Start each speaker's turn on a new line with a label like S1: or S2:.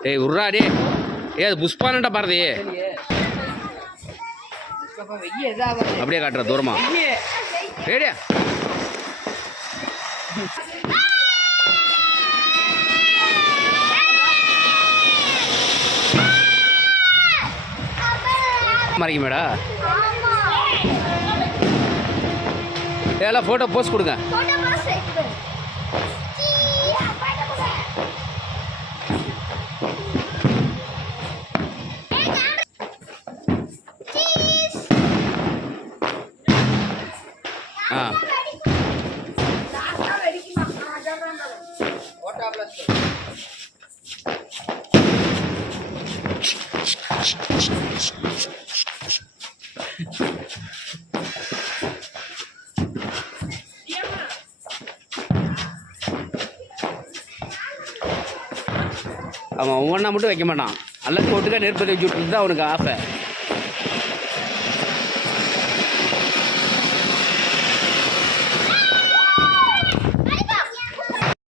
S1: ஏய்
S2: உர்ரா டே ஏ அது புஷ்பானண்டா பாரதி. அப்படியே காட்டுற தூரமா. ரேடியா மறைக்க மேடா. எல்லாம் ஃபோட்டோ போஸ்ட் கொடுங்க ஆ. அவன் ஒவ்வொன்றா மட்டும் வைக்க மாட்டான். நல்லா போட்டுக்க நெருப்பதி வச்சு விட்டுட்டு தான் அவனுக்கு ஆசை.